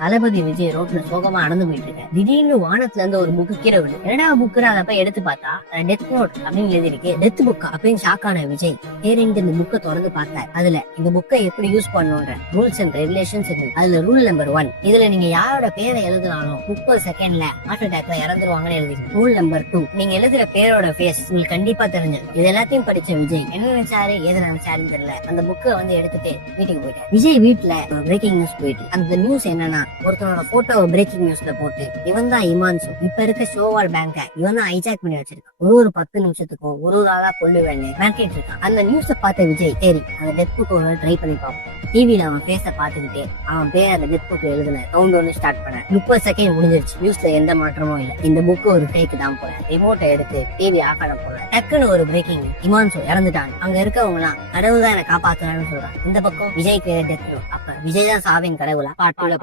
தளபதி விஜய் ரோட்ல சோகமா நடந்து போயிட்டு இருக்க திடீர்னு வானத்துல இருந்து ஒரு புக்கு கீழே விழுது. என்னடா புக்கு அதை எடுத்து பார்த்தா டெத் நோட் அப்படின்னு எழுதி இருக்கு. டெத் புக் அப்படின்னு ஷாக் ஆன விஜய் பேருந்து இந்த புக்கை திறந்து பார்த்தார். அதுல இந்த புக்கை எப்படி யூஸ் பண்ணணும்ன்ற ரூல்ஸ் அண்ட் ரெகுலேஷன்ஸ் இருக்கு. அதுல ரூல் நம்பர் 1, இதுல நீங்க யாரோட பேரை எழுதினாலும் 30 செகண்ட்ல ஹார்ட் அட்டாக்ல இறந்துருவாங்கன்னு எழுதி. ரூல் நம்பர் 2, நீங்க எழுதுற பேரோட ஃபேஸ் உங்களுக்கு கண்டிப்பா தெரிஞ்சு. இது எல்லாத்தையும் படிச்ச விஜய் என்ன நினைச்சாரு ஏது நினைச்சாருன்னு தெரியல. அந்த புக்கை எடுத்துட்டு வீட்டுக்கு போயிட்டார். விஜய் வீட்டுல பிரேக்கிங் நியூஸ் போயிட்டு அந்த நியூஸ் என்னன்னா ஒருத்தனோட போட்டோ பிரேக்கிங் நியூஸ்ல போட்டு இவன் தான் இமான்சு, இப்ப இருக்க ஷோவால் பேங்க இவன் தான் ஹைஜாக் பண்ணி வச்சிருக்கான், ஒரு 10 நிமிஷத்துக்கும் ஒரு ஆளா கொள்ளுவேன்னு மிரட்டிட்டு இருக்கான். அந்த நியூஸ பார்த்த விஜய் சரி அந்த டெத் புக் ட்ரை பண்ணி பார்ப்போம். டிவில அவன் பேச பாத்துக்கிட்டே அவன் பேர் அந்த டெத் புக் எழுதுன கவுண்ட் ஒன்னு ஸ்டார்ட் பண்ண. 30 செகண்ட் முடிஞ்சிருச்சு. நியூஸ்ல எந்த மாற்றமும் இல்ல. இந்த புக் ஒரு ஃபேக் தான் போல. ரிமோட்டை எடுத்து டிவி ஆஃப் பண்ண போல டக்குன்னு ஒரு பிரேக்கிங், இமான்சு இறந்துட்டான். அங்க இருக்கவங்க எல்லாம் கடவுள் தான் என்ன காப்பாத்துறான்னு சொல்றான். இந்த பக்கம் விஜய் பேர டெத். அப்ப விஜய் தான் சாவின் கடவுளா? பாட்டுல